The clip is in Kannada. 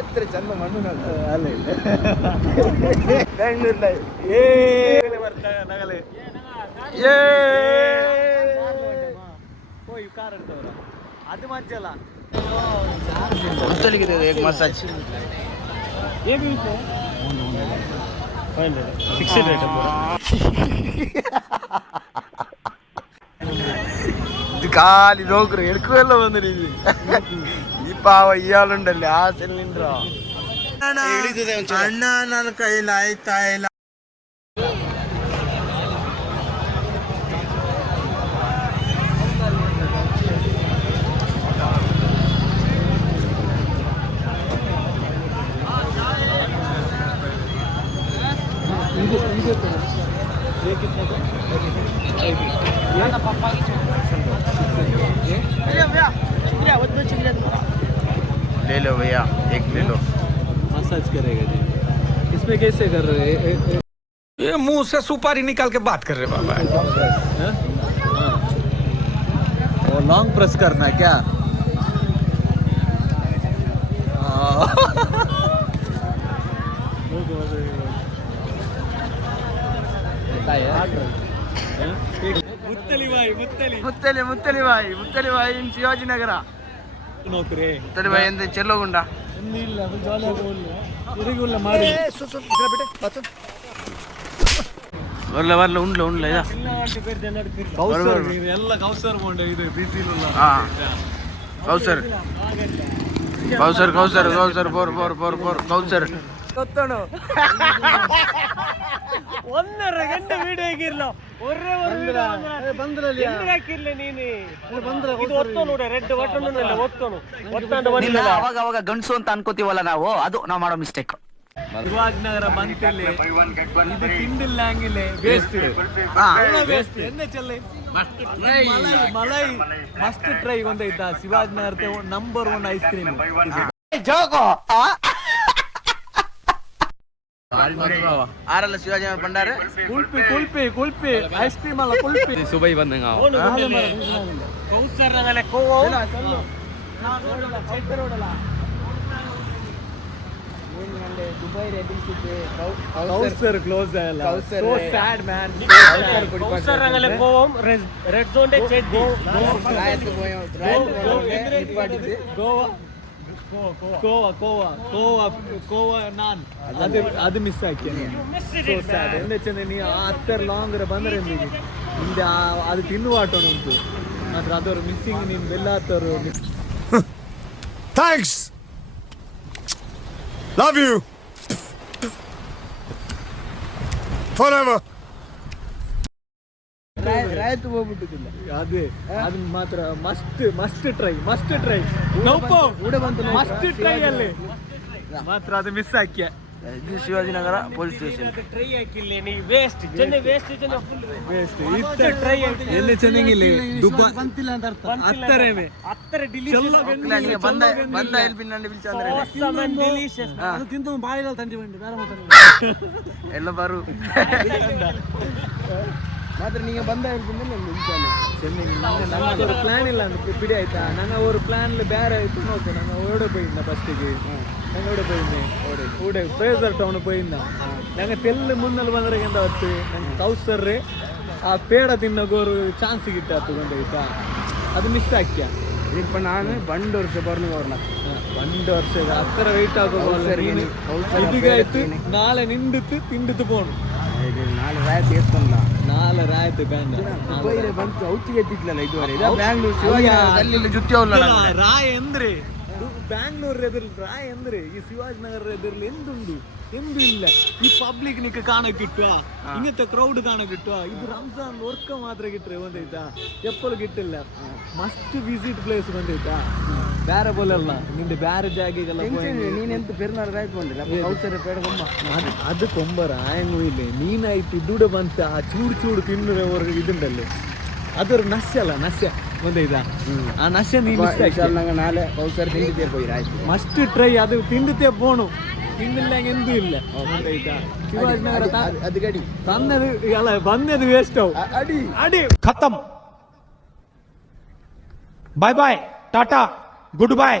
ಎತ್ತರ ಚಂದ ಮಣ್ಣು ಅಲ್ಲ ಇಲ್ಲ ಬೆಂಗಳೂರಿನ ನಗಲೆ कार ಅದು ಮಂಚಲ್ಲ एक मसाज ये भी फिक्स्ड रेट है पूरा ಇದು ಖಾಲಿ ನೋಕ್ರು ಎಡ್ಕು ಎಲ್ಲ ಬಂದ್ರಿ ಈ ಪಾವ ಇಯಾಳುಂಡಲ್ಲಿ ಆ ಸಿಲಿಂಡ್ರ ಅಣ್ಣ ನನ್ನ ಕೈಲಿ ಆಯ್ತಾ ಇಲ್ಲ. ले लो भैया एक ले लो. मसाज करेगा जी. इसमें कैसे कर रहे हैं? ये मुंह से सुपारी निकाल के बात कर रहे बाबा. और लॉन्ग प्रेस करना क्या? मुत्तली भाई इन शिवाजी नगर नौकरी मुत्तली भाई ಎಂದ ಚೆಲ್ಲೋಗುಂಡ ಇಲ್ಲ ಜಾಲಿ ಇರಿಗುಲ್ಲ ಮಾಡಿ ವರ್ಲ ವರ್ಲ ಉಂಡ್ಲ ಉಂಡ್ಲ ಇದ ಕೌಸರ್ ಎಲ್ಲ ಕೌಸರ್ ಮೊಂಡೆ ಇದು ಬಿಸಿಲ್ಲ ಹಾ Kausar Kausar Kausar Kausar four four four four Kausar ಗೊತ್ತೋಣ ಒಂದರ ಗಂಟೆ ವಿಡಿಯೋ ಆಗಿರ್ಲ ಒರ್ರೆ ಬಂದ್ರಲ್ಲಿ ಹಾಕಿರ್ಲ ನೀನು ಇದು ಒತ್ತೋನು ರೆಡ್ ಬಟನ್ ಅಲ್ಲ ಒತ್ತೋನು ಒತ್ತಂಡು ಬಂದಿಲ್ಲ. ಅವಾಗ ಅವಾಗ ಗಂಡಸು ಅಂತ ಅನ್ಕೋತೀವಲ್ಲ ನಾವು, ಅದು ನಾವು ಮಾಡೋ ಮಿಸ್ಟೇಕ್. ಶಿವಾಜಿನಗರ ಬಂತಿಲ್ಲ ಇದು ತಿಂಡಿಲ್ಲ ಹಂಗಿಲ್ಲ ವೇಸ್ಟ್ ವೇಸ್ಟ್ ಎಣ್ಣೆ ಚೆಲ್ಲ ಮಲೈ ಮಸ್ಟ್ ಟ್ರೈ ಒಂದೈತ ಶಿವಾಜಿನಗರ ನಂಬರ್ 1 ಐಸ್ ಕ್ರೀಮ್ ಆರಲ್ಲ ಶಿವಾಜಿ ಭಂಡಾರ ಕುಲ್ಪಿ ಕುಲ್ಪಿ ಕುಲ್ಪಿ ಐಸ್ ಕ್ರೀಮ್ ಅಲ್ಲ ಕುಲ್ಪಿ सुबह ही बंदेगा ಕೌಸರ್ ಕ್ಲೋಸ್ ಆಯಲ್ಲ ಸೋ ಸ್ಯಾಡ್ ಮ್ಯಾನ್ ಕೌಸರ್ ರಂಗಲೆ ಕೋವಂ ರೆಡ್ ಝೋನ್ ಡೆ ಚೆಡ್ಡಿ ಗೋವಾ ಗೋವಾ ಗೋವಾ ಗೋವಾ ಗೋವಾ ನಾನ್ ಅದು ಮಿಸ್ ಆಗಿ ಸೋ ಸ್ಯಾಡ್ ಎಂದ ಚೆಂದ ನೀ ಅತ್ತರ ಲಾಂಗ್ ಬಂದ್ರೆ ನಿಂದೆ ಅದು ತಿನ್ನುವಾಟೋಣ ಉಂಟು ಮಾತ್ರ ಅದವರು ಮಿಸ್ಸಿಂಗ್ ನೀನು ಬೆಲ್ಲಾತರು ಥ್ಯಾಂಕ್ಸ್ ಲವ್ ಯು ಫಾರೆವರ್. ರಾಯ್ತು ಹೋಗ್ಬಿಟ್ಟಿಲ್ಲ ಅದೇ ಅದು ಮಾತ್ರ ಮಸ್ಟ್ ಟ್ರೈ ಮಸ್ಟ್ ಟ್ರೈ ಅಲ್ಲಿ ಮಾತ್ರ ಅದು ಮಿಸ್ ಹಾಕ್ಯ. ಇದು ಶಿವಾಜಿನಗರ ಪೊಲೀಸ್ ಸ್ಟೇಷನ್ ಟ್ರೈ ಹಾಕಿಲ್ಲ ನೀ waste Chennai waste Chennai full waste ಇತ್ತ ಟ್ರೈ ಎಲ್ಲಿ ಚೆನ್ನಾಗಿಲ್ಲ ದುಬ್ಬ ಬಂತಿಲ್ಲ ಅಂತ ಅರ್ಥ ಹತ್ತರೇನೆ ಹತ್ತರ ಡಿಲೀಷಿಯಸ್ ಬಂದ ಎಲ್ಬಿನ್ ನಂಡಿ ಬಿಲ್ಚಂದ್ರೆ ಸಮನ್ ಡಿಲೀಷಿಯಸ್ ಅದು ತಿಂದು ಬಾಯಿಲ್ಲ ತಂಡಿ ಬಂಡಿ ಬೇರೆ ಎಲ್ಲ ಬರು ಮಾತ್ರ ನೀವು ಬಂದ ஒரு பிளான் இல்ல அந்த பிடி ஆயிட்டா நாங்க ஒரு பிளான்ல ಬೇರೆ ಆಯ್ತು ನೋಡ್ತೆ நாங்க ಓಡ போயிருந்தா ಫಸ್ಟಿಗೆ நாங்க ಓಡ போயிருந்தே ಓಡ ಫ್ರೇಸರ್ ಟೌನ್ போயிருந்தா நாங்க ತೆಲ್ಲು ಮುನ್ನಲ್ ಬಂದ್ರಗಿಂತ ಹೊತ್ತು ನಂಗೆ ಕೌಸರ್ ಆ ಪೇಡ ತಿನ್ನಗೋರು ಚಾನ್ಸ್ ಗಿಟ್ಟಾತು ಕೊಂಡಾಯ್ತಾ ಅದು ಮಿಸ್ ಆಕ್ಯ ಇಪ್ಪ ನಾನು ಬಂಡು ವರ್ಷ ಬರ್ನು ಅವ್ರನ್ನ 1 ವರ್ಷ ಹತ್ತರ ವೆಯ್ಟ್ ಆಗೋದು ಇದೀಗಾಯ್ತು ನಾಳೆ ನಿಂದಿತ್ತು ತಿಂಡಿತು ಪೋಣು ನಾಳೆ ರಾಯ್ತು ಎತ್ಕೊಂಡ ನಾಳೆ ರಾಯ್ತು ಬ್ಯಾಂಡ್ ಬಂತು ಔಟಿಗೆ ಎತ್ತಿದ್ಲಲ್ಲ ಇದುವರೆ ಬ್ಯಾಂಗ್ಳೂರು ಶಿವಾಜಿ ಜುತ್ತಿ ರಾಯ್ ಅಂದ್ರೆ ಬ್ಯಾಂಗ್ಳೂರ್ ಎದುರು ರಾಯ್ ಅಂದ್ರೆ ಈ ಶಿವಾಜಿನಗರ ಎದುರಲ್ಲಿ ಎಂದುಂಡು ಎಂದು ಇಲ್ಲ ಈ ಪಬ್ಲಿಕ್ ನಿಕ್ಕ ಕಾಣಕ್ಕಿಟ್ಟುವ ಇಂಗത്തെ ಕ್ರೌಡ್ ಕಾಣಕ್ಕಿಟ್ಟುವ ಇದು ರಂಜಾನ್ ವರ್ಕ ಮಾತ್ರ ಗಿಟ್ರೆ ಬಂದೈತಾ ಎಪ್ಪಲು ಗಿಟ್ಟಿಲ್ಲ ಮಸ್ಟ್ ವಿಸಿಟ್ ಪ್ಲೇಸ್ ಬಂದೈತಾ ಬೇರೆ ಬೋಲಲ್ಲ ನಿಂದು ಬೇರೆ ಜಾಗೆಗೆಲ್ಲ ನೀನೆಂತ ಪೆರ್ನಾಡು ರಾಯ್ತು ಬಂದಿಲ್ಲ ಅದು ಕೊಂಬರ ಆಯಂಗೂ ಇಲ್ಲ ನೀನಾಯ್ತು ದುಡ ಬಂತ ಆ ಚೂಡು ಚೂಡು ತಿನ್ನೋರು ಇದುಂಡಲ್ಲಿ ಅದರ ನಶ್ಯ ಅಲ್ಲ ನಶ್ಯ ಗೊತ್ತಾಯ್ತಾ ಆ ನಶೆ ನೀ ನಾಳೆ ಕೌಸರ್ ತಿಂದಿದ್ದೇ போயிரு ಆಯ್ತು ಮಸ್ಟ್ ಟ್ರೈ ಅದು ತಿಂದಿದ್ದೇ போணும் ತಿಂದಿಲ್ಲ ಎಂದೂ ಇಲ್ಲ ಗೊತ್ತಾಯ್ತಾ ಶಿವಾಜಿನಗರ ಅದು ಗಡಿ ತನ್ನದು ಅಲ್ಲ ಬಂದದು ವೇಸ್ಟ್ ಅವು ಅಡಿ ಅಡಿ खत्म bye bye tata good bye